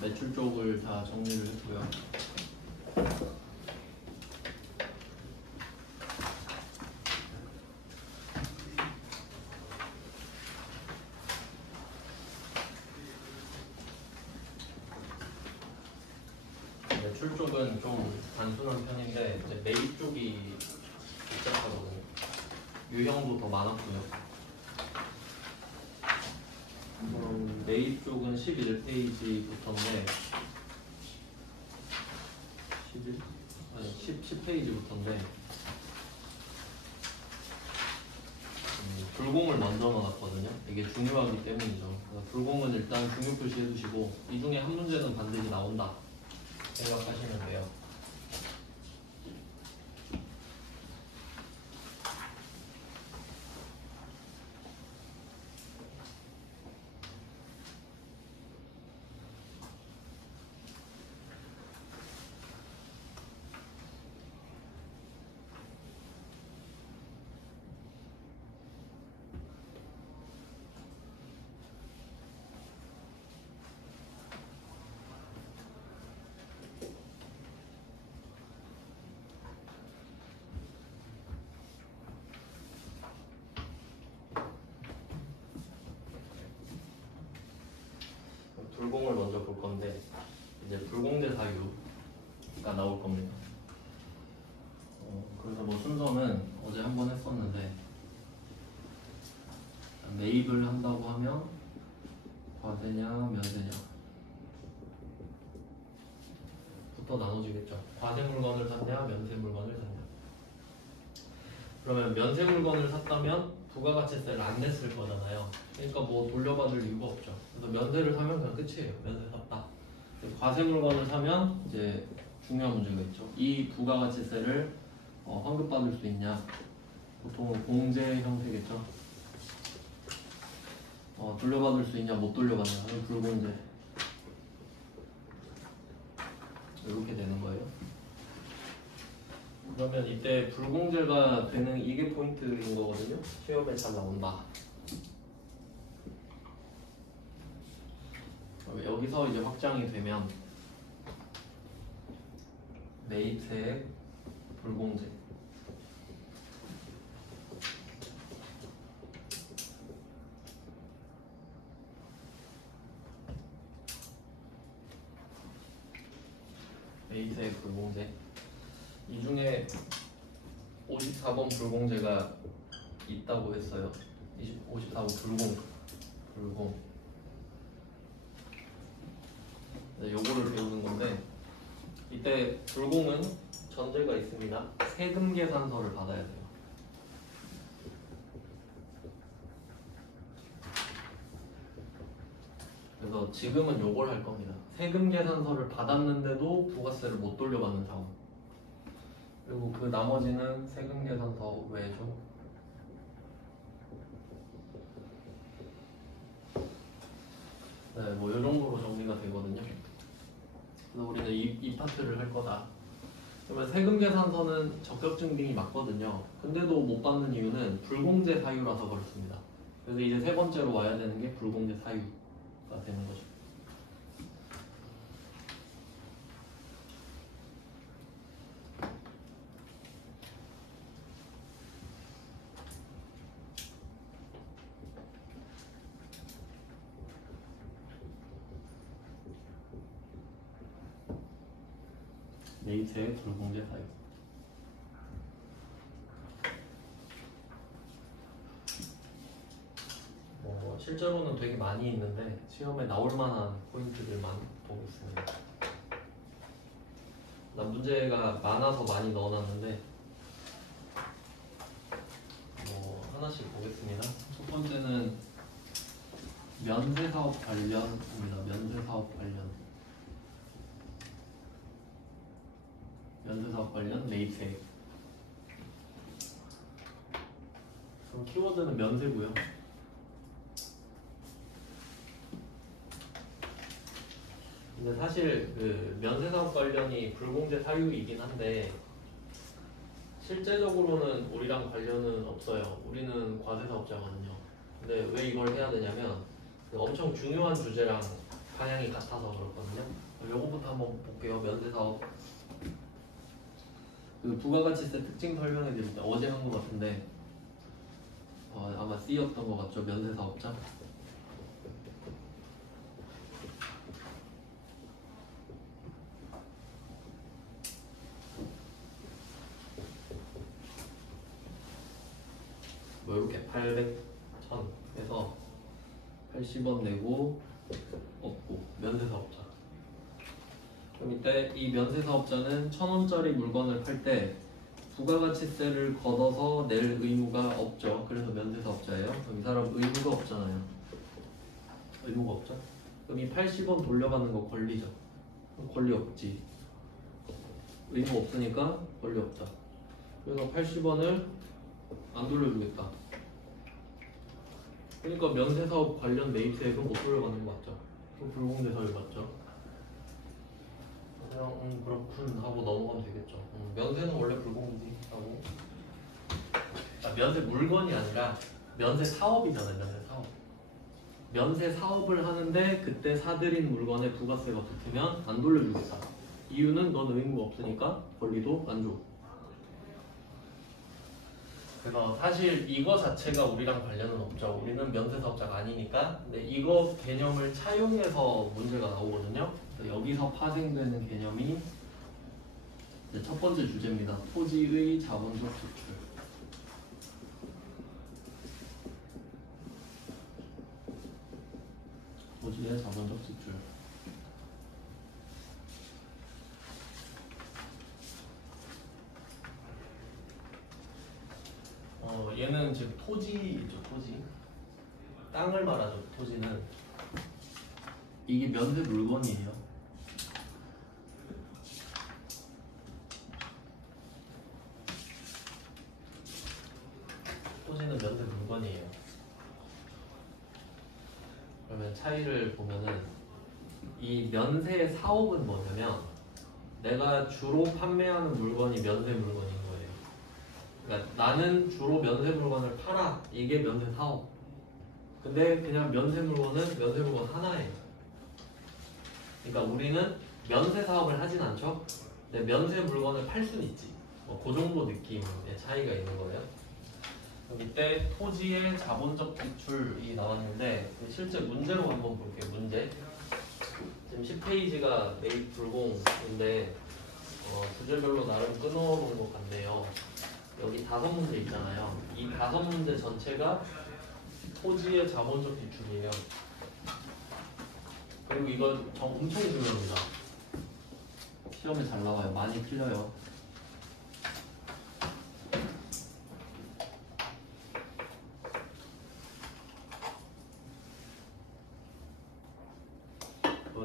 매출 쪽을 다 정리를 했고요. 매출 쪽은 좀 단순한 편인데 이제 매입 쪽이 복잡하거든요. 유형도 더 많았고요. 매입 쪽은 11페이지부터인데 10페이지부터인데 불공을 먼저 넣어놨거든요. 이게 중요하기 때문이죠. 그래서 불공은 일단 중요 표시해 두시고 이 중에 한 문제는 반드시 나온다 생각하시면 돼요. 불공을 먼저 볼 건데 이제 불공제 사유가 나올 겁니다. 그래서 뭐 순서는 어제 한번 했었는데 매입을 한다고 하면 과세냐 면세냐 부터 나눠지겠죠. 과세 물건을 샀냐 면세 물건을 샀냐. 그러면 면세 물건을 샀다면 부가가치세를 안 냈을 거잖아요. 그러니까 뭐 돌려받을 이유가 없죠. 그래서 면세를 사면 그냥 끝이에요. 면세 샀다. 과세 물건을 사면 이제 중요한 문제가 있죠. 이 부가가치세를 환급받을 수 있냐. 보통은 공제 형태겠죠. 돌려받을 수 있냐 못 돌려받냐. 불공제. 이렇게 되는 거예요. 그러면 이때 불공제가 되는 이게 포인트인 거거든요. 시험에 잘 나온다. 여기서 이제 확장이 되면 매입세액 불공제 매입세액 불공제 이 중에 54번 불공제가 있다고 했어요. 54번 불공 네, 요거를 배우는 건데 이때 불공은 전제가 있습니다. 세금 계산서를 받아야 돼요. 그래서 지금은 요걸 할 겁니다. 세금 계산서를 받았는데도 부가세를 못 돌려받는 상황. 그리고 그 나머지는 세금 계산서 외죠. 네, 뭐 이 정도로 정리가 되거든요. 그래서 우리는 이 파트를 할 거다. 그러면 세금 계산서는 적격 증빙이 맞거든요. 근데도 못 받는 이유는 불공제 사유라서 그렇습니다. 그래서 이제 세 번째로 와야 되는 게 불공제 사유가 되는 거죠. 매입세액 불공제 사유. 실제로는 되게 많이 있는데 시험에 나올 만한 포인트들만 보겠습니다. 난 문제가 많아서 많이 넣어놨는데 하나씩 보겠습니다. 첫 번째는 면세사업 관련입니다. 면세사업 관련 매입세액. 그럼 키워드는 면세고요. 근데 사실 그 면세사업 관련이 불공제 사유이긴 한데 실제적으로는 우리랑 관련은 없어요. 우리는 과세사업자거든요. 근데 왜 이걸 해야 되냐면 엄청 중요한 주제랑 방향이 같아서 그렇거든요. 요거부터 한번 볼게요. 면세사업. 그 부가가치세 특징 설명해 드릴 때 어제 한 것 같은데 아마 C였던 것 같죠. 면세사업자. 뭐 이렇게 800, 1000 해서 80원 내고 없고 면세사업자. 그럼 이때 이 면세사업자는 1000원짜리 물건을 팔 때 부가가치세를 걷어서 낼 의무가 없죠. 그래서 면세사업자예요. 그럼 이 사람 의무가 없잖아요. 의무가 없죠. 그럼 이 80원 돌려받는 거 권리죠. 그럼 권리 없지. 의무 없으니까 권리 없다. 그래서 80원을 안 돌려주겠다. 그러니까 면세사업 관련 매입세액은 못 돌려받는 거 맞죠? 그럼 불공제사유 맞죠? 그냥 그렇군 하고 넘어가면 되겠죠. 면세는 원래 불공제하고 면세 물건이 아니라 면세 사업이잖아요. 면세 사업. 면세 사업을 하는데 그때 사들인 물건에 부가세가 붙으면 안 돌려주겠다. 이유는 넌 의무가 없으니까 권리도 안 줘. 그래서 사실 이거 자체가 우리랑 관련은 없죠. 우리는 면세사업자가 아니니까. 근데 이거 개념을 차용해서 문제가 나오거든요. 그래서 여기서 파생되는 개념이 이제 첫 번째 주제입니다. 토지의 자본적 지출. 토지의 자본적 지출. 얘는 지금 토지죠. 토지. 땅을 말하죠. 토지는 이게 면세 물건이에요. 토지는 면세 물건이에요. 그러면 차이를 보면은 이 면세 사업은 뭐냐면 내가 주로 판매하는 물건이 면세 물건인 거예요. 그러니까 나는 주로 면세 물건을 팔아. 이게 면세 사업. 근데 그냥 면세 물건은 면세 물건 하나예요. 그러니까 우리는 면세 사업을 하진 않죠. 근데 면세 물건을 팔 수는 있지. 그 정도 느낌의 차이가 있는 거예요. 이때 토지의 자본적 지출이 나왔는데 실제 문제로 한번 볼게요. 문제. 지금 10페이지가 매입 불공인데 주제별로 나름 끊어놓은 것 같네요. 여기 5문제 있잖아요. 이 5문제 전체가 토지의 자본적 지출이에요. 그리고 이건 엄청 중요합니다. 시험에 잘 나와요. 많이 틀려요.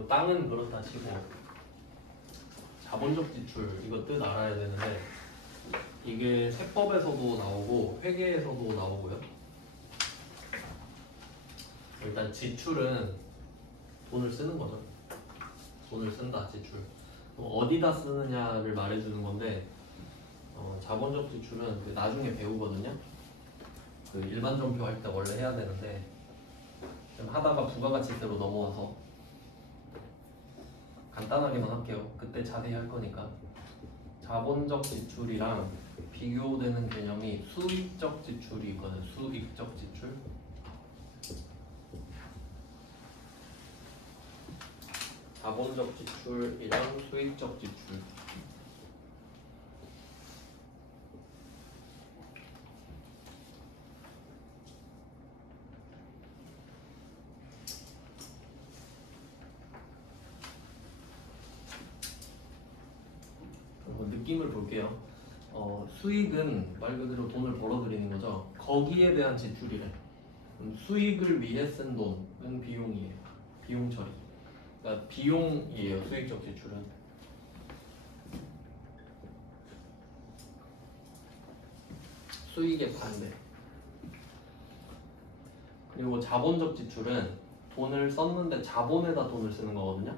땅은 그렇다 치고 자본적 지출 이거 뜻 알아야 되는데 이게 세법에서도 나오고 회계에서도 나오고요. 일단 지출은 돈을 쓰는 거죠. 돈을 쓴다. 지출 어디다 쓰느냐를 말해주는 건데 자본적 지출은 나중에 배우거든요. 그 일반 전표 할 때 원래 해야 되는데 좀 하다가 부가가치세로 넘어와서 간단하게만 할게요. 그때 자세히 할 거니까. 자본적 지출이랑 비교되는 개념이 수익적 지출이 있거든요. 수익적 지출. 자본적 지출이랑 수익적 지출. 느낌을 볼게요. 수익은 말 그대로 돈을 벌어들이는 거죠. 거기에 대한 지출이래. 수익을 위해 쓴 돈은 비용이에요. 비용 처리. 그러니까 비용이에요. 수익적 지출은. 수익의 반대. 그리고 자본적 지출은 돈을 썼는데 자본에다 돈을 쓰는 거거든요.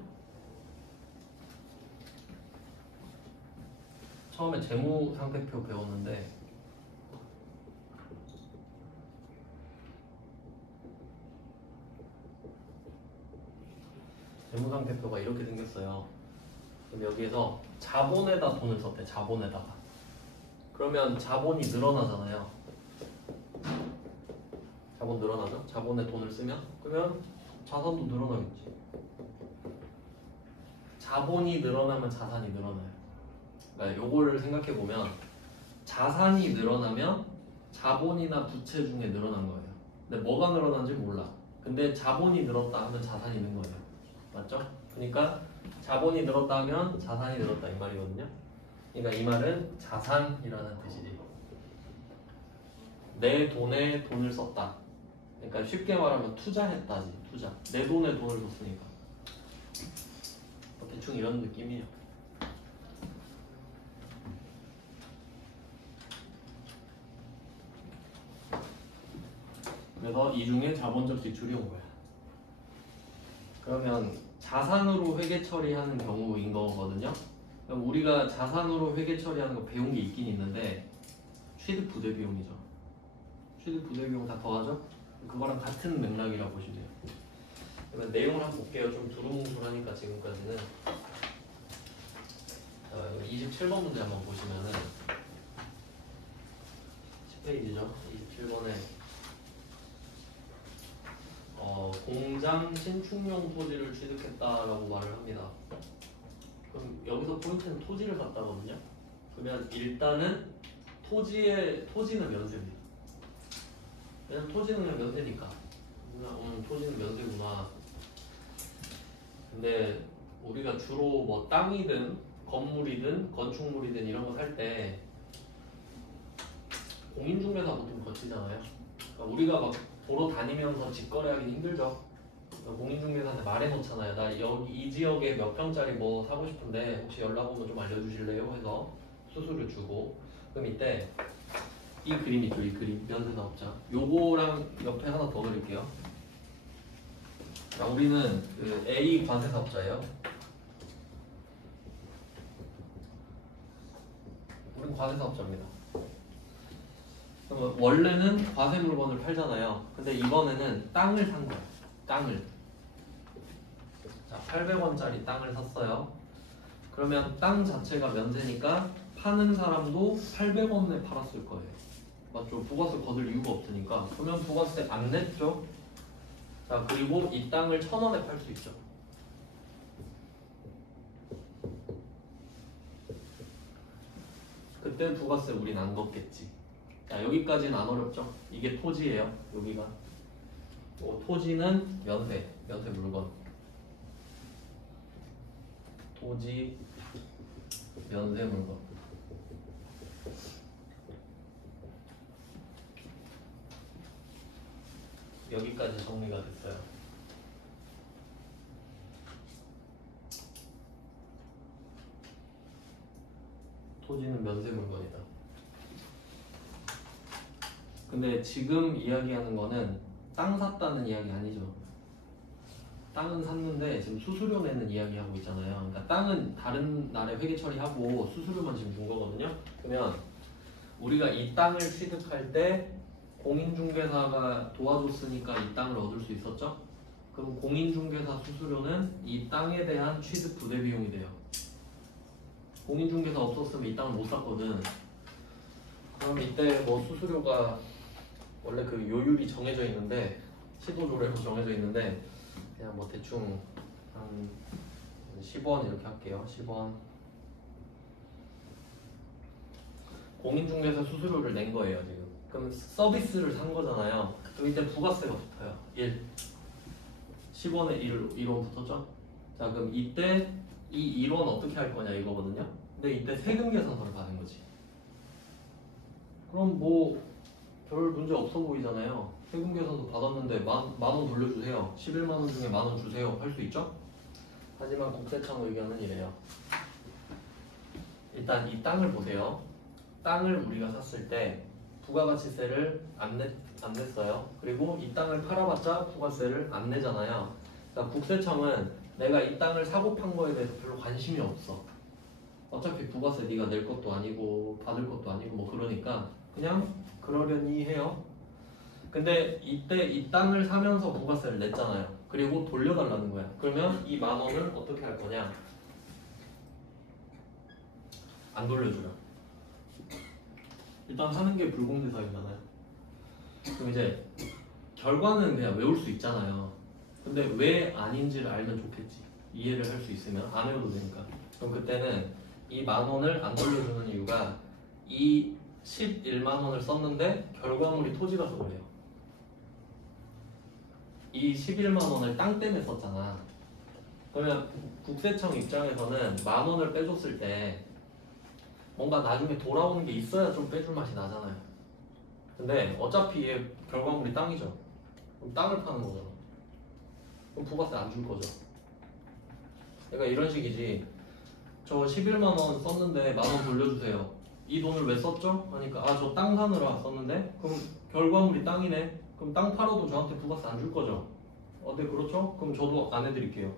처음에 재무상태표 배웠는데 재무상태표가 이렇게 생겼어요. 그럼 여기에서 자본에다 돈을 썼대. 자본에다가. 그러면 자본이 늘어나잖아요. 자본 늘어나죠? 자본에 돈을 쓰면 그러면 자산도 늘어나겠지. 자본이 늘어나면 자산이 늘어나요. 그러니까 요거를 생각해 보면 자산이 늘어나면 자본이나 부채 중에 늘어난 거예요. 근데 뭐가 늘어난지 몰라. 근데 자본이 늘었다 하면 자산이 는 거예요. 맞죠? 그러니까 자본이 늘었다 하면 자산이 늘었다 이 말이거든요. 그러니까 이 말은 자산이라는 뜻이지. 내 돈에 돈을 썼다. 그러니까 쉽게 말하면 투자했다지. 투자. 내 돈에 돈을 줬으니까. 대충 이런 느낌이에요. 그래서 이 중에 자본적 지출이 온 거야. 그러면 자산으로 회계 처리하는 경우인 거거든요. 그럼 우리가 자산으로 회계 처리하는 거 배운 게 있긴 있는데 취득 부대 비용이죠. 취득 부대 비용 다 더하죠? 그거랑 같은 맥락이라고 보시면 돼요. 그러면 내용을 한번 볼게요. 좀 두루뭉술하니까 지금까지는 27번 문제 한번 보시면은 10페이지죠. 27번에 공장 신축용 토지를 취득했다라고 말을 합니다. 그럼 여기서 포인트는 토지를 갖다거든요. 그러면 일단은 토지는 면세입니다. 왜냐면 토지는 그냥 면세니까. 토지는 면세구나. 근데 우리가 주로 뭐 땅이든 건물이든 건축물이든 이런 거 살 때 공인중개사 보통 거치잖아요. 그러니까 우리가 막 보러 다니면서 직거래하기는 힘들죠. 그러니까 공인중개사한테 말해놓잖아요. 나 여기 이 지역에 몇 평짜리 뭐 사고 싶은데 혹시 연락 오면 좀 알려주실래요? 해서 수수료 주고. 그럼 이때 이 그림 있죠. 이 그림 면세사업자. 요거랑 옆에 하나 더 그릴게요. 자, 우리는 그 A 관세사업자예요. 우린 과세사업자입니다. 그러면 원래는 과세 물건을 팔잖아요. 근데 이번에는 땅을 산 거예요. 땅을. 자, 800원짜리 땅을 샀어요. 그러면 땅 자체가 면세니까 파는 사람도 800원에 팔았을 거예요. 맞죠? 부가세 거둘 이유가 없으니까. 그러면 부가세 안 냈죠? 자, 그리고 이 땅을 1000원에 팔 수 있죠. 그때 부가세 우린 안 걷겠지. 자, 여기까지는 안 어렵죠? 이게 토지예요. 여기가. 토지는 면세 물건. 토지 면세 물건. 여기까지 정리가 됐어요. 토지는 면세 물건이다. 근데 지금 이야기하는 거는 땅 샀다는 이야기 아니죠. 땅은 샀는데 지금 수수료 내는 이야기 하고 있잖아요. 그러니까 땅은 다른 날에 회계 처리하고 수수료만 지금 준 거거든요. 그러면 우리가 이 땅을 취득할 때 공인중개사가 도와줬으니까 이 땅을 얻을 수 있었죠? 그럼 공인중개사 수수료는 이 땅에 대한 취득 부대 비용이 돼요. 공인중개사 없었으면 이 땅을 못 샀거든. 그럼 이때 뭐 수수료가 원래 그 요율이 정해져 있는데 시도조례로 정해져 있는데 그냥 뭐 대충 한 10원 이렇게 할게요. 10원. 공인중개사 수수료를 낸 거예요 지금. 그럼 서비스를 산 거잖아요. 그럼 이때 부가세가 붙어요. 1. 10원에 1원 붙었죠? 자, 그럼 이때 이 1원 어떻게 할 거냐 이거거든요. 근데 이때 세금 계산서를 받은 거지. 그럼 뭐 별 문제 없어 보이잖아요. 세금 계산서 받았는데 만 원 돌려주세요. 11만 원 중에 만 원 주세요. 할 수 있죠? 하지만 국세청 의견은 이래요. 일단 이 땅을 보세요. 땅을 우리가 샀을 때 부가가치세를 안 냈어요. 그리고 이 땅을 팔아봤자 부가세를 안 내잖아요. 그러니까 국세청은 내가 이 땅을 사고 판 거에 대해서 별로 관심이 없어. 어차피 부가세 네가 낼 것도 아니고 받을 것도 아니고 뭐 그러니까 그냥 그러려니 해요. 근데 이때 이 땅을 사면서 부가세를 냈잖아요. 그리고 돌려달라는 거야. 그러면 이 10,000원을 어떻게 할 거냐? 안 돌려줘요. 일단 하는 게 불공제사유잖아요. 그럼 이제 결과는 그냥 외울 수 있잖아요. 근데 왜 아닌지를 알면 좋겠지. 이해를 할 수 있으면 안 외워도 되니까. 그럼 그때는 이 10,000원을 안 돌려주는 이유가 이 11만 원을 썼는데 결과물이 토지라서 그래요. 이 11만 원을 땅 때문에 썼잖아. 그러면 국세청 입장에서는 10,000원을 빼줬을 때 뭔가 나중에 돌아오는 게 있어야 좀 빼줄 맛이 나잖아요. 근데 어차피 얘 결과물이 땅이죠. 그럼 땅을 파는 거잖아. 그럼 부가세 안 줄 거죠. 그러니까 이런 식이지. 저 11만 원 썼는데 10,000원 돌려주세요. 이 돈을 왜 썼죠? 하니까 아 저 땅 사느라 썼는데 그럼 결과물이 땅이네. 그럼 땅 팔아도 저한테 부가세 안 줄 거죠? 네 그렇죠? 그럼 저도 안 해드릴게요.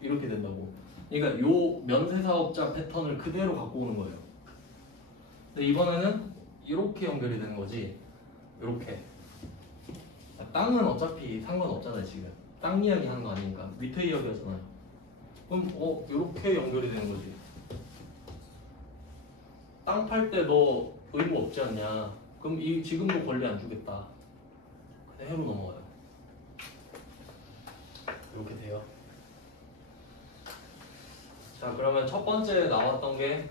이렇게 된다고. 그러니까 요 면세사업자 패턴을 그대로 갖고 오는 거예요. 근데 이번에는 이렇게 연결이 되는 거지. 이렇게. 땅은 어차피 상관없잖아요 지금. 땅 이야기 하는 거 아니니까. 밑에 이야기 하잖아요. 그럼 이렇게 연결이 되는 거지. 땅 팔 때 너 의무 없지 않냐? 그럼 이 지금도 권리 안 주겠다. 그냥 해로 넘어가요. 이렇게 돼요. 자 그러면 첫 번째 나왔던 게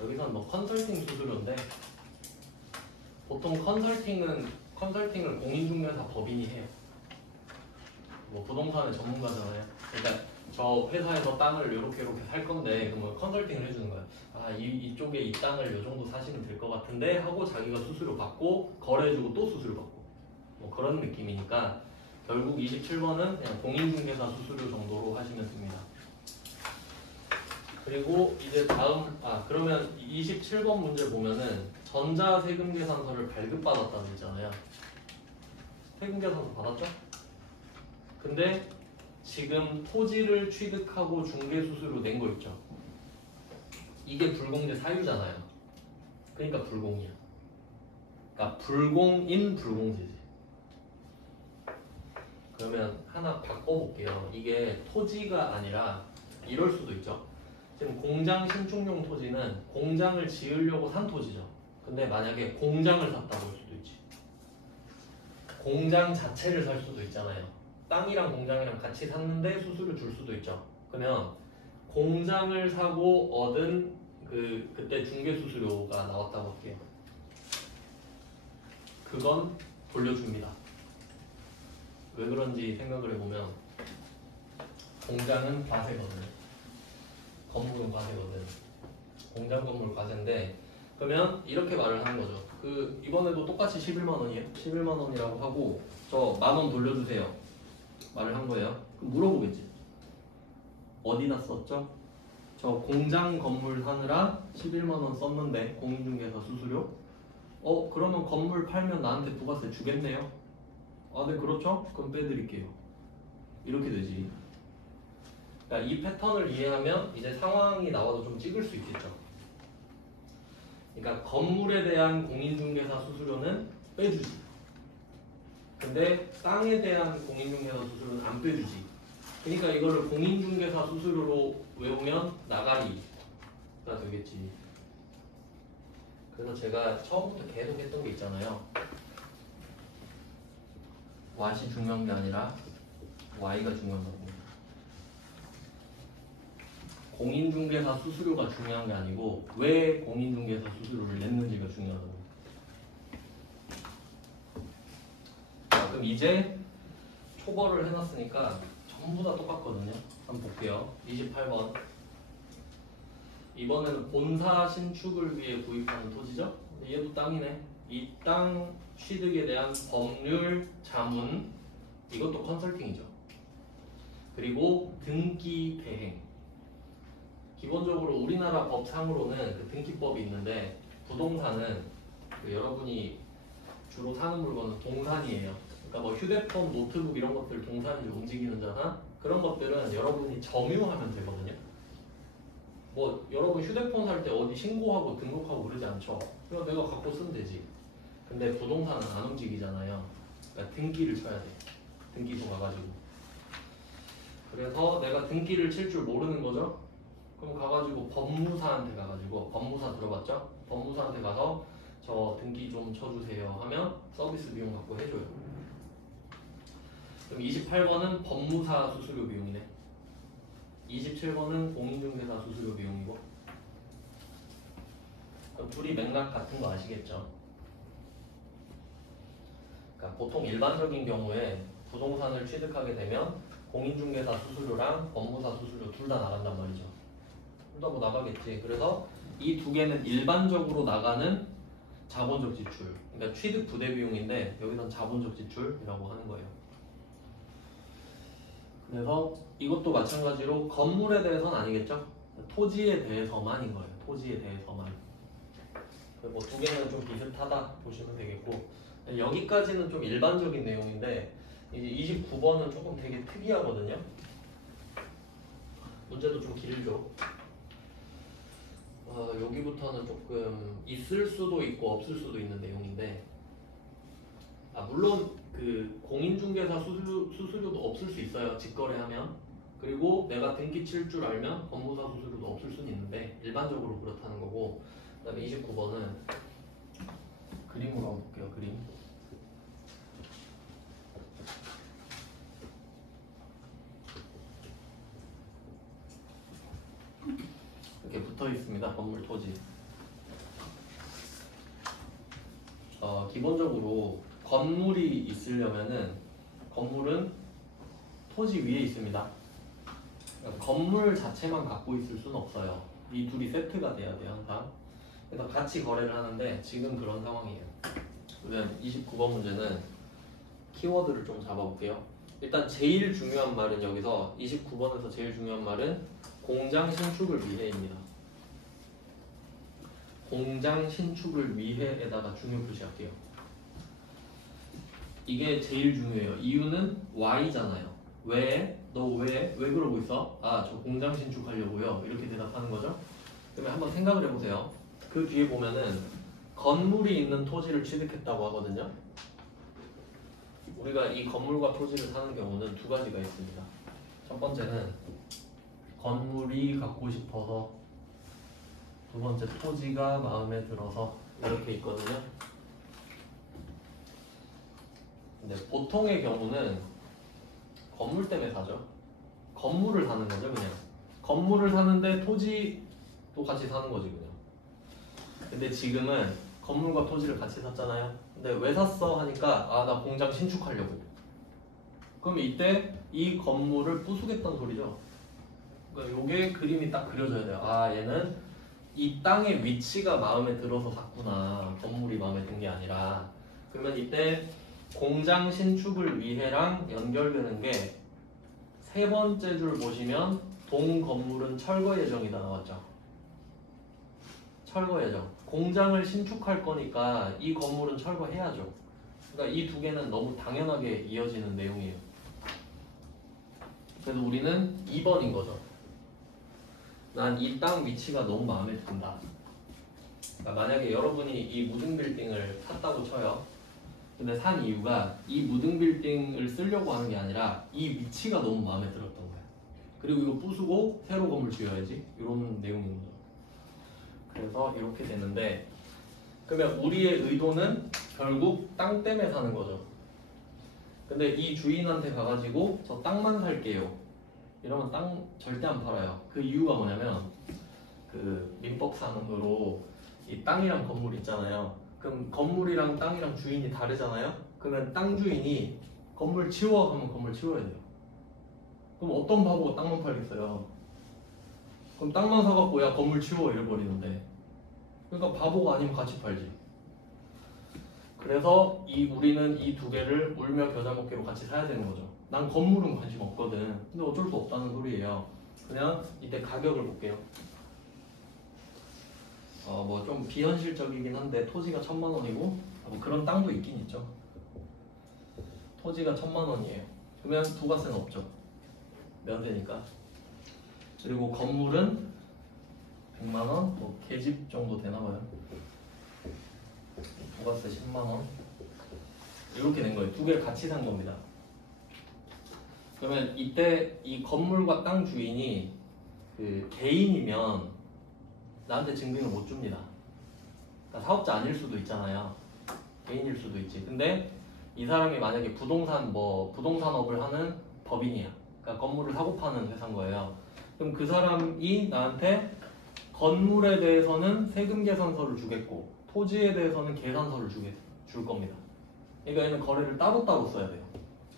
여기선 뭐 컨설팅 수수료인데 보통 컨설팅을 공인중개사 법인이 해요. 뭐 부동산의 전문가잖아요. 그러니까 저 회사에서 땅을 이렇게 살 건데 그러면 컨설팅을 해주는 거야. 아 이쪽에 이 땅을 이 정도 사시면 될 것 같은데 하고 자기가 수수료 받고 거래해주고 또 수수료 받고 뭐 그런 느낌이니까 결국 27번은 그냥 공인중개사 수수료 정도로 하시면 됩니다. 그리고 이제 다음 그러면 27번 문제 보면은 전자세금계산서를 발급받았다고 했잖아요. 세금계산서 받았죠? 근데 지금 토지를 취득하고 중개수수료 낸 거 있죠? 이게 불공제 사유잖아요. 그러니까 불공이야. 그러니까 불공인 불공제지. 그러면 하나 바꿔볼게요. 이게 토지가 아니라 이럴 수도 있죠. 지금 공장 신축용 토지는 공장을 지으려고 산 토지죠. 근데 만약에 공장을 샀다고 할 수도 있지. 공장 자체를 살 수도 있잖아요. 땅이랑 공장이랑 같이 샀는데 수수료 줄 수도 있죠. 그러면 공장을 사고 얻은 그때 중개수수료가 나왔다고 할게요. 그건 돌려줍니다. 왜 그런지 생각을 해보면 공장은 과세거든. 건물은 과세거든. 공장 건물 과세인데 그러면 이렇게 말을 하는 거죠. 이번에도 똑같이 11만 원이에요. 11만 원이라고 하고 저 10,000원 돌려주세요. 말을 한 거예요. 그럼 물어보겠지. 어디다 썼죠? 저 공장 건물 사느라 11만 원 썼는데 공인중개사 수수료? 그러면 건물 팔면 나한테 부가세 주겠네요. 네 그렇죠? 그럼 빼드릴게요. 이렇게 되지. 그러니까 이 패턴을 이해하면 이제 상황이 나와도 좀 찍을 수 있겠죠. 그러니까 건물에 대한 공인중개사 수수료는 빼주지. 근데 땅에 대한 공인중개사 수수료는 안 빼주지. 그러니까 이거를 공인중개사 수수료로 외우면 나가리가 되겠지. 그래서 제가 처음부터 계속 했던 게 있잖아요. what이 중요한 게 아니라 y가 중요한 거고. 공인중개사 수수료가 중요한 게 아니고 왜 공인중개사 수수료를 냈는지가 중요하다고. 자, 그럼 이제 초벌을 해놨으니까 전부 다 똑같거든요. 한번 볼게요. 28번. 이번에는 본사 신축을 위해 구입하는 토지죠? 얘도 땅이네. 이 땅 취득에 대한 법률 자문, 이것도 컨설팅이죠. 그리고 등기 대행. 기본적으로 우리나라 법상으로는 그 등기법이 있는데 부동산은 여러분이 주로 사는 물건은 동산이에요. 그러니까 뭐 휴대폰, 노트북 이런 것들 동산이 움직이는 자산 그런 것들은 여러분이 점유하면 되거든요. 뭐 여러분 휴대폰 살 때 어디 신고하고 등록하고 그러지 않죠. 그냥 내가 갖고 쓰면 되지. 근데 부동산은 안 움직이잖아요. 그러니까 등기를 쳐야 돼. 등기소 가가지고. 그래서 내가 등기를 칠 줄 모르는 거죠. 그럼 가가지고 법무사한테 가가지고, 법무사 들어봤죠? 법무사한테 가서 저 등기 좀 쳐주세요 하면 서비스 비용 받고 해줘요. 그럼 28번은 법무사 수수료 비용이네. 27번은 공인중개사 수수료 비용이고. 그럼 둘이 맥락 같은 거 아시겠죠? 그러니까 보통 일반적인 경우에 부동산을 취득하게 되면 공인중개사 수수료랑 법무사 수수료 둘 다 나간단 말이죠. 둘 다 뭐 나가겠지. 그래서 이 두 개는 일반적으로 나가는 자본적 지출. 그러니까 취득 부대 비용인데 여기선 자본적 지출이라고 하는 거예요. 그래서 이것도 마찬가지로 건물에 대해서는 아니겠죠? 토지에 대해서만인 거예요. 토지에 대해서만. 뭐 두 개는 좀 비슷하다 보시면 되겠고, 여기까지는 좀 일반적인 내용인데 이제 29번은 조금 되게 특이하거든요. 문제도 좀 길죠. 여기부터는 조금 있을 수도 있고 없을 수도 있는 내용인데, 물론 그 공인중개사 수수료도 없을 수 있어요. 직거래하면. 그리고 내가 등기 칠 줄 알면 법무사 수수료도 없을 수는 있는데 일반적으로 그렇다는 거고. 그 다음에 29번은 그림으로 한번 볼게요. 그림. 이렇게 붙어 있습니다. 건물 토지. 기본적으로 건물이 있으려면은 건물은 토지 위에 있습니다. 그러니까 건물 자체만 갖고 있을 수는 없어요. 이 둘이 세트가 돼야 돼요, 항상. 그래서 같이 거래를 하는데 지금 그런 상황이에요. 그러면 29번 문제는 키워드를 좀 잡아볼게요. 일단 제일 중요한 말은 여기서 29번에서 제일 중요한 말은 공장 신축을 위해입니다. 공장 신축을 위해에다가 중요 표시할게요. 이게 제일 중요해요. 이유는 Y잖아요. 왜? 너 왜 그러고 있어? 저 공장 신축하려고요. 이렇게 대답하는 거죠. 그러면 한번 생각을 해보세요. 그 뒤에 보면은 건물이 있는 토지를 취득했다고 하거든요. 우리가 이 건물과 토지를 사는 경우는 두 가지가 있습니다. 첫 번째는 건물이 갖고 싶어서, 두 번째 토지가 마음에 들어서, 이렇게 있거든요. 근데 보통의 경우는 건물 때문에 사죠. 건물을 사는 거죠, 그냥. 건물을 사는데 토지도 같이 사는 거지, 그냥. 근데 지금은 건물과 토지를 같이 샀잖아요. 근데 왜 샀어? 하니까 나 공장 신축하려고. 그럼 이때 이 건물을 부수겠다는 소리죠. 그러니까 요게 그림이 딱 그려져야 돼요. 얘는 이 땅의 위치가 마음에 들어서 샀구나. 건물이 마음에 든 게 아니라. 그러면 이때 공장 신축을 위해랑 연결되는 게 세 번째 줄 보시면 동 건물은 철거 예정이다 나왔죠. 철거 예정. 공장을 신축할 거니까 이 건물은 철거해야죠. 그러니까 이 두 개는 너무 당연하게 이어지는 내용이에요. 그래서 우리는 2번인 거죠. 난 이 땅 위치가 너무 마음에 든다. 그러니까 만약에 여러분이 이 무등빌딩을 샀다고 쳐요. 근데 산 이유가 이 무등빌딩을 쓰려고 하는 게 아니라 이 위치가 너무 마음에 들었던 거야. 그리고 이거 부수고 새로 건물 지어야지. 이런 내용인 거죠. 그래서 이렇게 되는데, 그러면 우리의 의도는 결국 땅 때문에 사는 거죠. 근데 이 주인한테 가가지고 저 땅만 살게요. 이러면 땅 절대 안 팔아요. 그 이유가 뭐냐면 그 민법상으로 이 땅이랑 건물 있잖아요. 그럼 건물이랑 땅이랑 주인이 다르잖아요. 그러면 땅 주인이 건물 치워 하면 건물 치워야 돼요. 그럼 어떤 바보가 땅만 팔겠어요? 그럼 땅만 사갖고 야 건물 치워 이래버리는데, 그러니까 바보가 아니면 같이 팔지. 그래서 우리는 이 두 개를 울며 겨자 먹기로 같이 사야 되는 거죠. 난 건물은 관심 없거든. 근데 어쩔 수 없다는 소리예요. 그냥 이때 가격을 볼게요. 뭐 좀 비현실적이긴 한데 토지가 1000만원이고 뭐 그런 땅도 있긴 있죠. 토지가 1000만원이에요. 그러면 부가세는 없죠. 면세니까. 그리고 건물은 100만원, 뭐 계집 정도 되나봐요. 부가세 10만원. 이렇게 된 거예요. 두 개를 같이 산 겁니다. 그러면 이때 이 건물과 땅 주인이 그 개인이면 나한테 증빙을 못 줍니다. 그러니까 사업자 아닐 수도 있잖아요. 개인일 수도 있지. 근데 이 사람이 만약에 부동산업을 하는 법인이야. 그러니까 건물을 사고 파는 회사인 거예요. 그럼 그 사람이 나한테 건물에 대해서는 세금 계산서를 주겠고 토지에 대해서는 계산서를 줄 겁니다. 그러니까 얘는 거래를 따로따로 써야 돼요.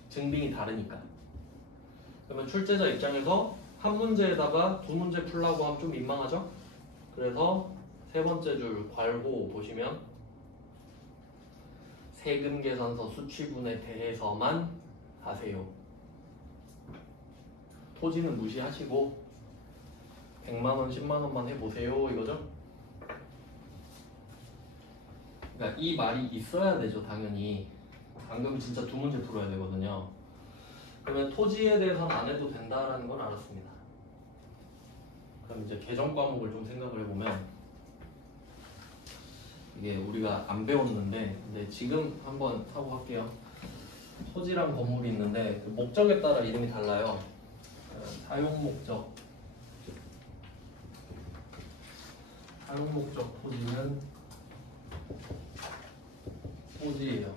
증빙이 다르니까. 그러면 출제자 입장에서 한 문제에다가 두 문제 풀라고 하면 좀 민망하죠? 그래서 세 번째 줄 괄호 보시면 세금 계산서 수취분에 대해서만 하세요. 토지는 무시하시고 100만원, 10만원만 해보세요 이거죠? 그러니까 이 말이 있어야 되죠 당연히. 방금 진짜 두 문제 풀어야 되거든요. 그러면 토지에 대해서는 안 해도 된다라는 걸 알았습니다. 그럼 이제 개정 과목을 좀 생각을 해보면 이게 우리가 안 배웠는데 근데 지금 한번 하고 할게요. 토지랑 건물이 있는데 그 목적에 따라 이름이 달라요. 사용 목적 토지는 토지예요.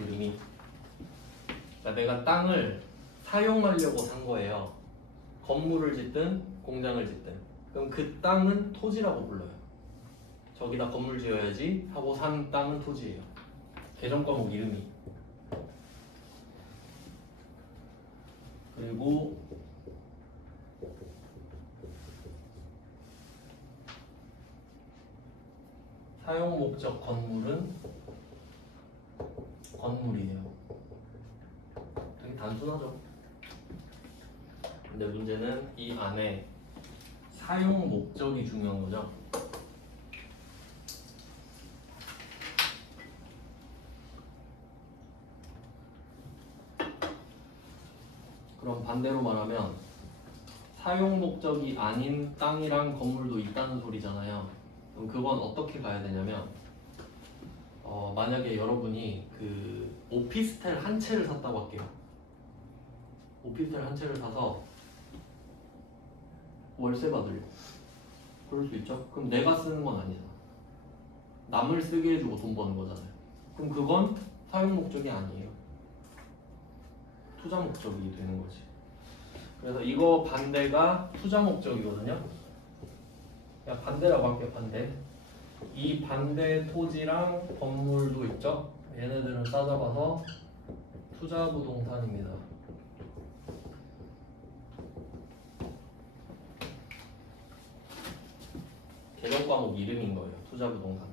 이름이. 그러니까 내가 땅을 사용하려고 산 거예요. 건물을 짓든 공장을 짓든. 그럼 그 땅은 토지라고 불러요. 저기다 건물 지어야지 하고 산 땅은 토지예요. 개정 과목 이름이. 그리고 사용 목적 건물은 건물이에요. 되게 단순하죠. 근데 문제는 이 안에 사용 목적이 중요한 거죠. 그럼 반대로 말하면 사용 목적이 아닌 땅이랑 건물도 있다는 소리잖아요. 그럼 그건 어떻게 가야 되냐면 만약에 여러분이 그 오피스텔 한 채를 샀다고 할게요. 오피스텔 한 채를 사서 월세 받으려고. 그럴 수 있죠. 그럼 내가 쓰는 건 아니잖아. 남을 쓰게 해주고 돈 버는 거잖아요. 그럼 그건 사용 목적이 아니에요. 투자 목적이 되는 거지. 그래서 이거 반대가 투자 목적이거든요. 그냥 반대라고 할게요. 반대. 이 반대 토지랑 건물도 있죠. 얘네들은 따져봐서 투자 부동산입니다. 개정 과목 이름인 거예요. 투자 부동산.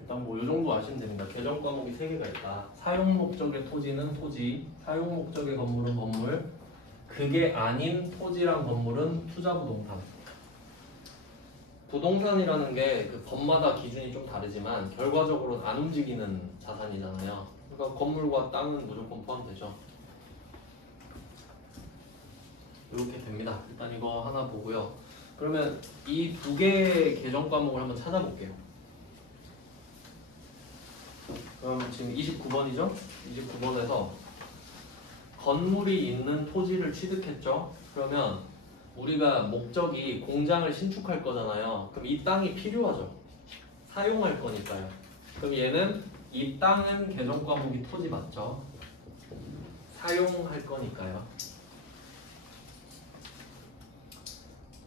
일단 뭐 이 정도 아시면 됩니다. 개정 과목이 3개가 있다. 사용 목적의 토지는 토지, 사용 목적의 건물은 건물, 그게 아닌 토지랑 건물은 투자 부동산. 부동산이라는 게 그 법마다 기준이 좀 다르지만 결과적으로는 안 움직이는 자산이잖아요. 그러니까 건물과 땅은 무조건 포함되죠. 이렇게 됩니다. 일단 이거 하나 보고요. 그러면 이 두 개의 개정 과목을 한번 찾아볼게요. 그럼 지금 29번이죠? 29번에서 건물이 있는 토지를 취득했죠? 그러면 우리가 목적이 공장을 신축할 거잖아요. 그럼 이 땅이 필요하죠. 사용할 거니까요. 그럼 얘는 이 땅은 개정 과목이 토지 맞죠? 사용할 거니까요.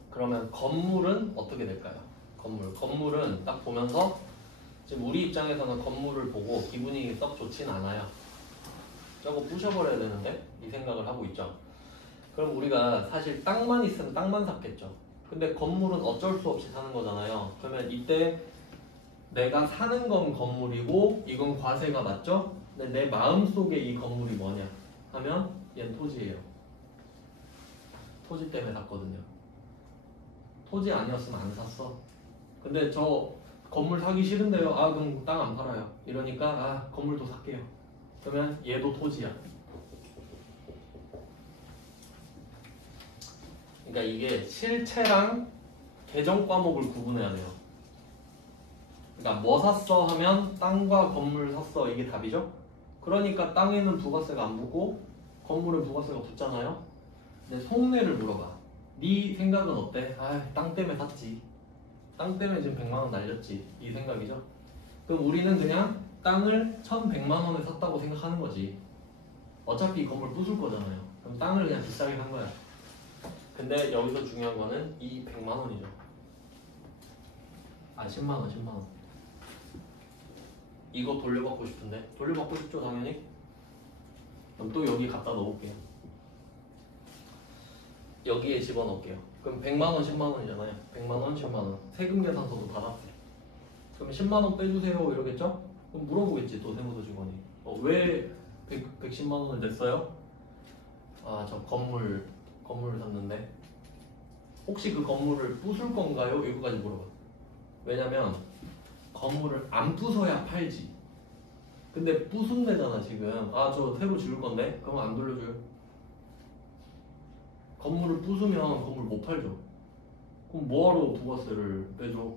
그러면 건물은 어떻게 될까요? 건물은 딱 보면서 지금 우리 입장에서는 건물을 보고 기분이 썩 좋진 않아요. 저거 부셔버려야 되는데? 이 생각을 하고 있죠. 그럼 우리가 사실 땅만 있으면 땅만 샀겠죠. 근데 건물은 어쩔 수 없이 사는 거잖아요. 그러면 이때 내가 사는 건 건물이고 이건 과세가 맞죠? 근데 내 마음속에 이 건물이 뭐냐 하면 얘는 토지예요. 토지 때문에 샀거든요. 토지 아니었으면 안 샀어. 근데 저 건물 사기 싫은데요. 아 그럼 땅 안 팔아요. 이러니까 아 건물도 살게요. 그러면 얘도 토지야. 그러니까 이게 실체랑 개정 과목을 구분해야 돼요. 그러니까 뭐 샀어 하면 땅과 건물 샀어 이게 답이죠. 그러니까 땅에는 부가세가 안 붙고 건물에 부가세가 붙잖아요. 근데 속내를 물어봐. 네 생각은 어때? 아, 땅 때문에 샀지. 땅 때문에 지금 100만 원 날렸지. 이 생각이죠. 그럼 우리는 그냥 땅을 1,100만 원에 샀다고 생각하는 거지. 어차피 이 건물 부술 거잖아요. 그럼 땅을 그냥 비싸게 산 거야. 근데 여기서 중요한 거는 이 100만 원이죠. 아, 10만 원, 10만 원. 이거 돌려받고 싶은데 돌려받고 싶죠 당연히. 그럼 또 여기 갖다 넣을게요. 여기에 집어넣을게요. 그럼 100만 원, 10만 원이잖아요. 100만 원, 10만 원. 세금 계산서도 받았어요. 그럼 10만 원 빼주세요 이러겠죠? 그럼 물어보겠지 또 세무서 직원이. 왜 110만 원을 냈어요? 아, 저 건물을 샀는데 혹시 그 건물을 부술 건가요? 이거까지 물어봐. 왜냐면 건물을 안 부숴야 팔지. 근데 부순대잖아 지금. 아, 저 새로 지을 건데? 그럼 안 돌려줘요. 건물을 부수면 건물 못 팔죠. 그럼 뭐하러 부가세를 빼줘?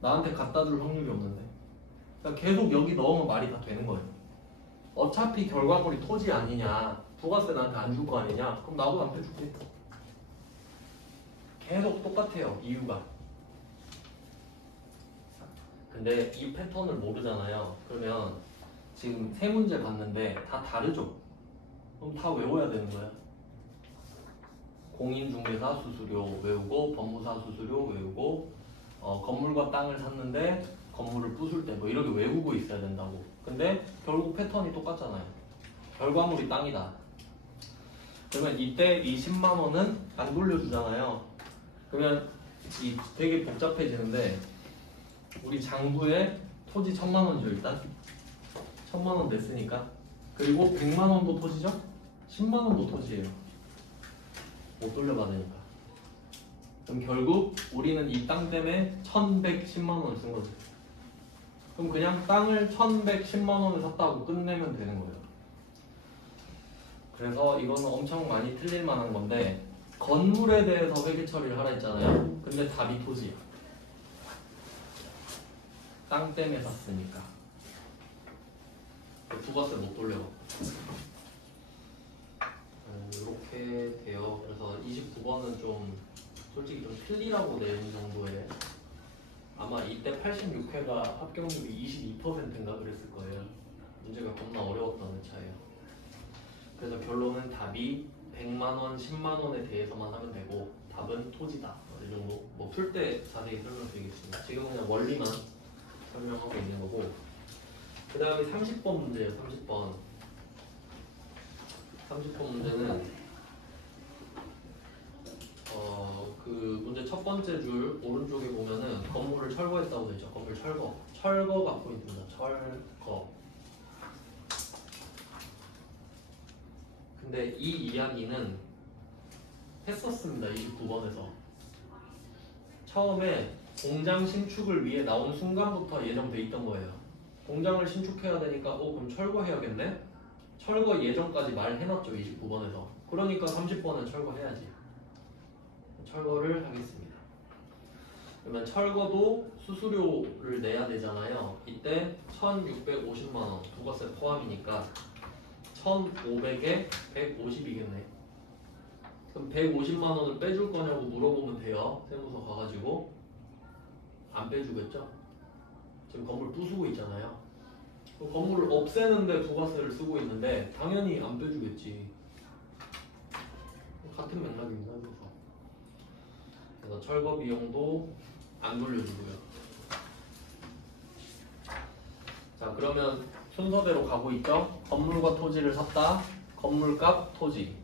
나한테 갖다 줄 확률이 없는데. 그러니까 계속 여기 넣으면 말이 다 되는 거예요. 어차피 결과물이 토지 아니냐, 부가세 나한테 안 줄 거 아니냐, 그럼 나도 안 빼줄게. 계속 똑같아요 이유가. 근데 이 패턴을 모르잖아요. 그러면 지금 세 문제 봤는데 다 다르죠? 그럼 다 외워야 되는 거야. 공인중개사 수수료 외우고, 법무사 수수료 외우고, 건물과 땅을 샀는데 건물을 부술 때 뭐 이렇게 외우고 있어야 된다고. 근데 결국 패턴이 똑같잖아요. 결과물이 땅이다. 그러면 이때 이 10만 원은 안 돌려주잖아요. 그러면 이 되게 복잡해지는데 우리 장부에 토지 1,000만 원이죠 일단. 1,000만 원 냈으니까. 그리고 100만 원도 토지죠? 10만 원도 토지예요. 못 돌려받으니까. 그럼 결국 우리는 이 땅 때문에 1,110만 원을 쓴 거죠. 그럼 그냥 땅을 1,110만 원을 샀다고 끝내면 되는 거예요. 그래서 이거는 엄청 많이 틀릴 만한 건데 건물에 대해서 회계 처리를 하라 했잖아요. 근데 답이 토지야. 땅 때문에 샀으니까. 부가세 못 돌려. 이렇게 돼요. 그래서 29번은 좀 솔직히 좀 틀리라고 낸 정도에 아마 이때 86회가 합격률이 22%인가 그랬을 거예요. 문제가 겁나 어려웠다는 차예요. 그래서 결론은 답이 100만 원, 10만 원에 대해서만 하면 되고 답은 토지다. 이 정도. 뭐 풀 때 자세히 설명드리겠습니다. 지금 그냥 원리만 설명하고 있는 거고. 그 다음에 30번 문제예요. 30번 문제는 그 문제 첫 번째 줄 오른쪽에 보면은 건물을 철거했다고 되죠. 건물 철거가 포인트입니다. 철거. 근데 이 이야기는 했었습니다. 29번에서 처음에 공장 신축을 위해 나온 순간부터 예정돼 있던 거예요. 공장을 신축해야 되니까 그럼 철거해야겠네? 철거 예정까지 말해놨죠. 29번에서. 그러니까 30번은 철거해야지. 철거를 하겠습니다. 그러면 철거도 수수료를 내야 되잖아요. 이때 1,650만 원 부가세 포함이니까 1,500에 150이겠네. 그럼 150만 원을 빼줄 거냐고 물어보면 돼요. 세무서 가가지고. 안 빼주겠죠? 지금 건물 부수고 있잖아요. 건물을 없애는데 부가세를 쓰고 있는데 당연히 안 빼주겠지. 같은 맥락입니다. 그래서 철거 비용도 안 돌려주고요. 자, 그러면 순서대로 가고 있죠? 건물과 토지를 샀다. 건물값 토지.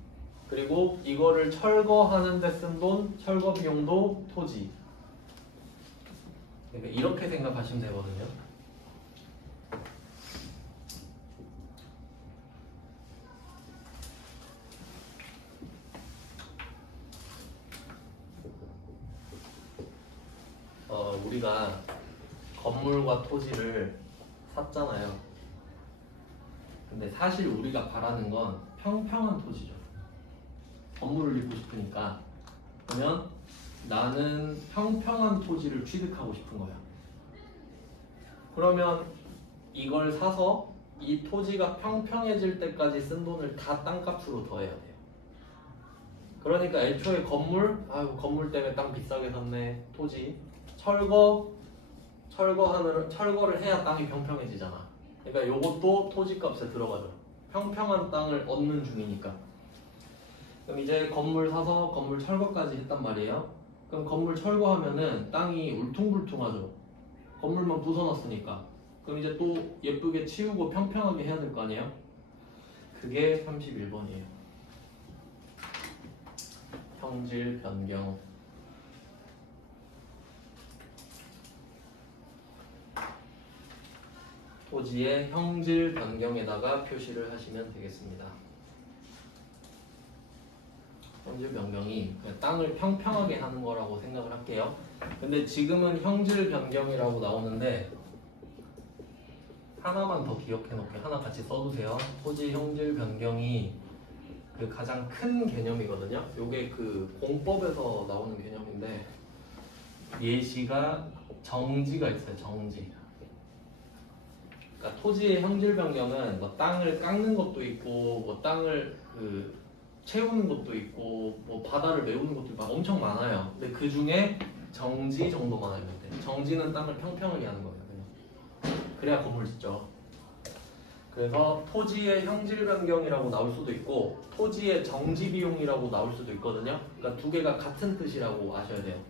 그리고 이거를 철거하는 데 쓴 돈, 철거 비용도 토지. 그러니까 이렇게 생각하시면 되거든요. 우리가 건물과 토지를 샀잖아요. 근데 사실 우리가 바라는 건 평평한 토지죠. 건물을 짓고 싶으니까. 그러면 나는 평평한 토지를 취득하고 싶은 거야. 그러면 이걸 사서 이 토지가 평평해질 때까지 쓴 돈을 다 땅값으로 더해야 돼요. 그러니까 애초에 건물 때문에 땅 비싸게 샀네. 토지 철거를 해야 땅이 평평해지잖아. 그러니까 요것도 토지값에 들어가죠. 평평한 땅을 얻는 중이니까. 그럼 이제 건물 사서 건물 철거까지 했단 말이에요. 그럼 건물 철거하면은 땅이 울퉁불퉁하죠. 건물만 부숴놨으니까. 그럼 이제 또 예쁘게 치우고 평평하게 해야 될 거 아니에요? 그게 31번이에요. 형질 변경. 토지의 형질 변경에다가 표시를 하시면 되겠습니다. 형질 변경이 땅을 평평하게 하는 거라고 생각을 할게요. 근데 지금은 형질 변경이라고 나오는데 하나만 더 기억해 놓게 하나 같이 써두세요. 토지 형질 변경이 그 가장 큰 개념이거든요. 요게 그 공법에서 나오는 개념인데 예시가 정지가 있어요. 정지. 그러니까 토지의 형질 변경은 뭐 땅을 깎는 것도 있고 뭐 땅을 채우는 것도 있고 뭐 바다를 메우는 것도 있고 엄청 많아요. 근데 그 중에 정지 정도만 알면 돼. 정지는 땅을 평평하게 하는 거예요. 그래야 건물 짓죠. 그래서 토지의 형질 변경이라고 나올 수도 있고 토지의 정지 비용이라고 나올 수도 있거든요. 그러니까 두 개가 같은 뜻이라고 아셔야 돼요.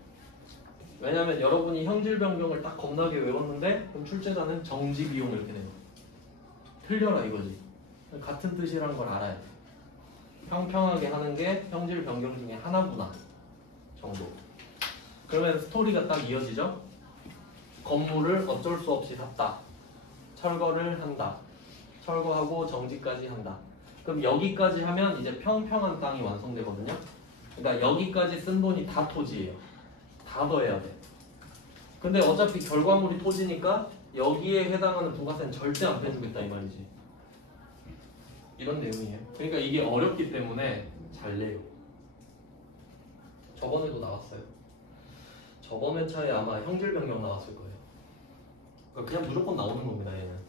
왜냐면 여러분이 형질 변경을 딱 겁나게 외웠는데 그럼 출제자는 정지 비용 이렇게 내요. 틀려라 이거지. 같은 뜻이라는 걸 알아야 돼. 평평하게 하는 게 형질 변경 중에 하나구나 정도. 그러면 스토리가 딱 이어지죠. 건물을 어쩔 수 없이 샀다. 철거를 한다. 철거하고 정지까지 한다. 그럼 여기까지 하면 이제 평평한 땅이 완성되거든요. 그러니까 여기까지 쓴 돈이 다 토지예요. 다 더해야 돼. 근데 어차피 결과물이 토지니까 여기에 해당하는 부가세는 절대 안 빼주겠다 이 말이지. 이런 내용이에요. 그러니까 이게 어렵기 때문에 잘 내요. 저번에도 나왔어요. 저번 회차에 아마 형질 변경 나왔을 거예요. 그러니까 그냥 무조건 나오는 겁니다 얘는.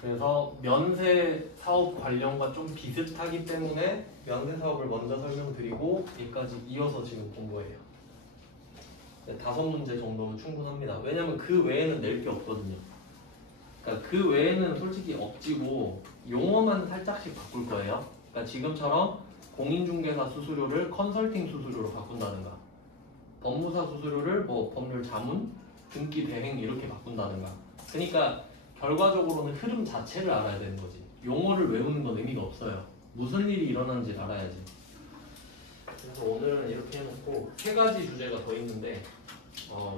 그래서 면세 사업 관련과 좀 비슷하기 때문에 면세 사업을 먼저 설명드리고 여기까지 이어서 지금 본 거예요. 5문제 정도면 충분합니다. 왜냐면 그 외에는 낼 게 없거든요. 그러니까 그 외에는 솔직히 억지고 용어만 살짝씩 바꿀 거예요. 그러니까 지금처럼 공인중개사 수수료를 컨설팅 수수료로 바꾼다든가 법무사 수수료를 뭐 법률 자문, 등기 대행 이렇게 바꾼다든가. 그러니까 결과적으로는 흐름 자체를 알아야 되는 거지. 용어를 외우는 건 의미가 없어요. 무슨 일이 일어나는지를 알아야지. 그래서 오늘은 이렇게 해놓고 3가지 주제가 더 있는데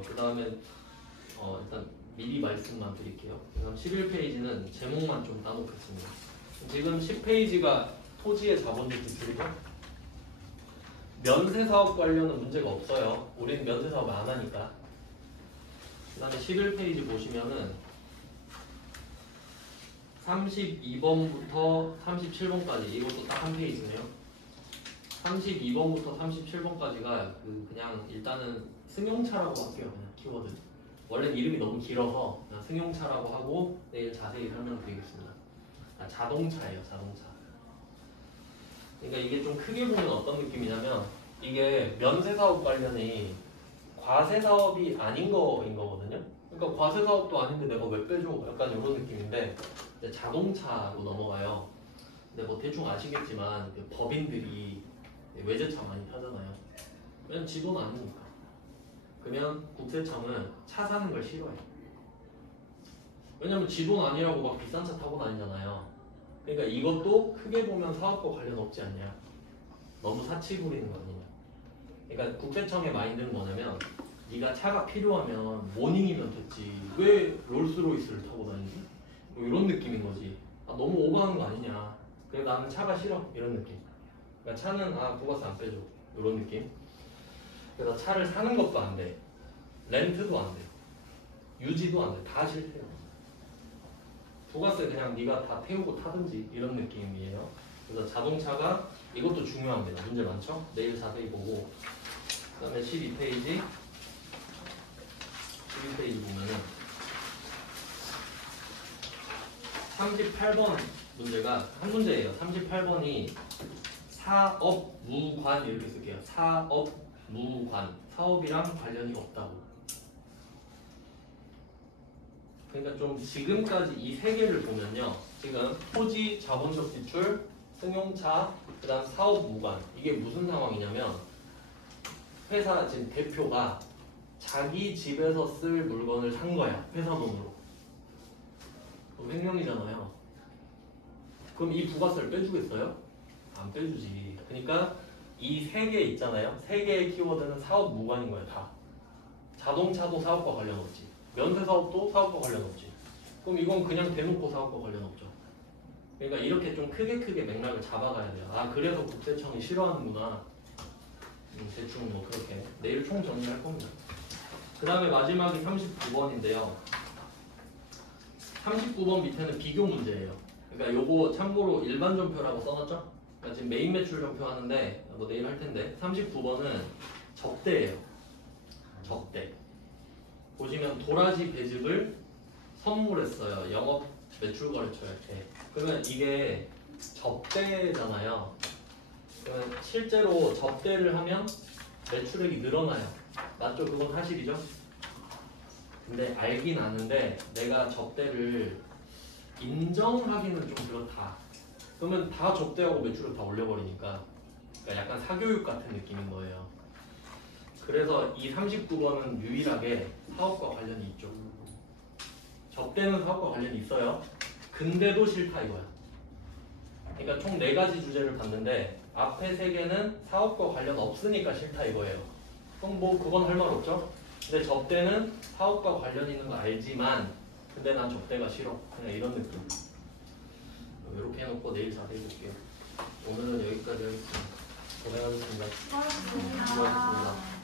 그 다음에 일단 미리 말씀만 드릴게요. 그럼 11페이지는 제목만 좀 따놓겠습니다. 지금 10페이지가 토지의 자본주 기술이죠. 면세사업 관련은 문제가 없어요. 우리는 면세사업 안 하니까. 그 다음에 11페이지 보시면은 32번부터 37번까지 이것도 딱 한 페이지네요. 32번부터 37번까지가 그냥 일단은 승용차라고 할게요. 그냥 키워드. 원래 이름이 너무 길어서 그냥 승용차라고 하고 내일 자세히 설명드리겠습니다. 자동차예요. 자동차. 그러니까 이게 좀 크게 보면 어떤 느낌이냐면 이게 면세사업 관련이 과세사업이 아닌 거인 거거든요. 그러니까 과세사업도 아닌데 내가 왜 빼줘? 약간 이런 느낌인데 자동차로 넘어가요. 근데 뭐 대충 아시겠지만 법인들이 외제차 많이 타잖아요. 왜냐면 지 돈 아니니까. 그러면 국세청은 차 사는 걸 싫어해. 왜냐면 지 돈 아니라고 막 비싼 차 타고 다니잖아요. 그러니까 이것도 크게 보면 사업과 관련 없지 않냐. 너무 사치 부리는 거 아니냐. 그러니까 국세청의 마인드는 뭐냐면 네가 차가 필요하면 모닝이면 됐지. 왜 롤스로이스를 타고 다니지? 뭐 이런 느낌인 거지. 너무 오버하는 거 아니냐. 그래 나는 차가 싫어. 이런 느낌. 그러니까 차는 부가세 안 빼줘. 이런 느낌. 그래서 차를 사는 것도 안 돼. 렌트도 안 돼. 유지도 안 돼. 다 싫대요. 부가세 그냥 네가 다 태우고 타든지 이런 느낌이에요. 그래서 자동차가 이것도 중요합니다. 문제 많죠? 내일 자세히 보고. 그 다음에 12페이지 보면은 38번 문제가 한 문제예요. 38번이 사업무관 이렇게 쓸게요. 사업무관. 사업이랑 관련이 없다고. 그러니까 좀 지금까지 이 세 개를 보면요. 지금 토지, 자본적 지출, 승용차, 그 다음 사업무관. 이게 무슨 상황이냐면 회사 지금 대표가 자기 집에서 쓸 물건을 산 거야. 회사 돈으로. 그럼 횡령이잖아요. 그럼 이 부가세를 빼주겠어요? 안 빼주지. 그러니까 이 세 개 있잖아요. 세 개의 키워드는 사업 무관인 거야. 다. 자동차도 사업과 관련 없지. 면세 사업도 사업과 관련 없지. 그럼 이건 그냥 대놓고 사업과 관련 없죠. 그러니까 이렇게 좀 크게 맥락을 잡아가야 돼요. 아, 그래서 국세청이 싫어하는구나. 대충 뭐 그렇게. 내일 총 정리할 겁니다. 그 다음에 마지막이 39번인데요. 39번 밑에는 비교 문제예요. 그러니까 요거 참고로 일반 전표라고 써놨죠? 그러니까 지금 메인 매출 전표 하는데 뭐 내일 할 텐데 39번은 접대예요. 접대. 보시면 도라지 배즙을 선물했어요. 영업 매출 거래처할 때. 그러면 이게 접대잖아요. 그러면 실제로 접대를 하면 매출액이 늘어나요. 맞죠? 그건 사실이죠? 근데 알긴 아는데 내가 접대를 인정하기는 좀 그렇다. 그러면 다 접대하고 매출을 다 올려버리니까 그러니까 약간 사교육 같은 느낌인 거예요. 그래서 이 39번은 유일하게 사업과 관련이 있죠. 접대는 사업과 관련이 있어요. 근데도 싫다 이거야. 그러니까 총 4가지 주제를 봤는데 앞에 3개는 사업과 관련 없으니까 싫다 이거예요. 그럼 뭐 그건 할 말 없죠? 근데 접대는 사업과 관련 있는 거 알지만 근데 난 접대가 싫어. 그냥 이런 느낌. 이렇게 해놓고 내일 자세히 볼게요. 오늘은 여기까지 하겠습니다. 고생하셨습니다. 고맙습니다. 수고하셨습니다.